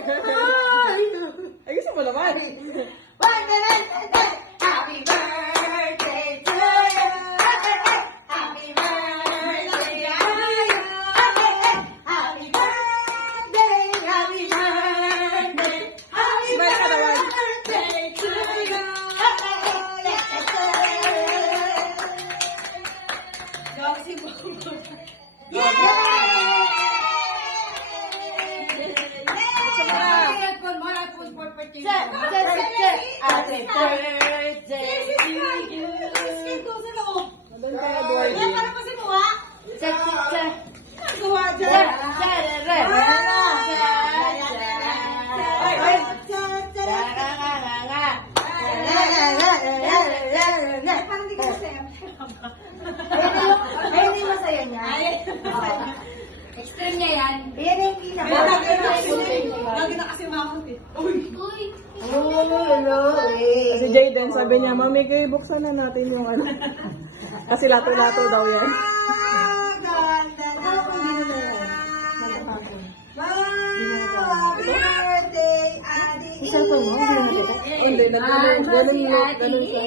Ay, gusto mo naman. Happy birthday to you. Happy birthday to you. Happy birthday, happy birthday. Happy birthday to you. Gossip Bobo. Happy birthday to you. Doon kay Eduardo. Check. Ay, hindi masaya niya. Extreme niya yan. Yan yung pinaka. Lagi na kasi makakot eh. Si Jayden, sabi niya, Mami, kayo buksan na natin yung ano. Kasi lato-lato daw yan. Isa po mo? Hindi, ganun siya.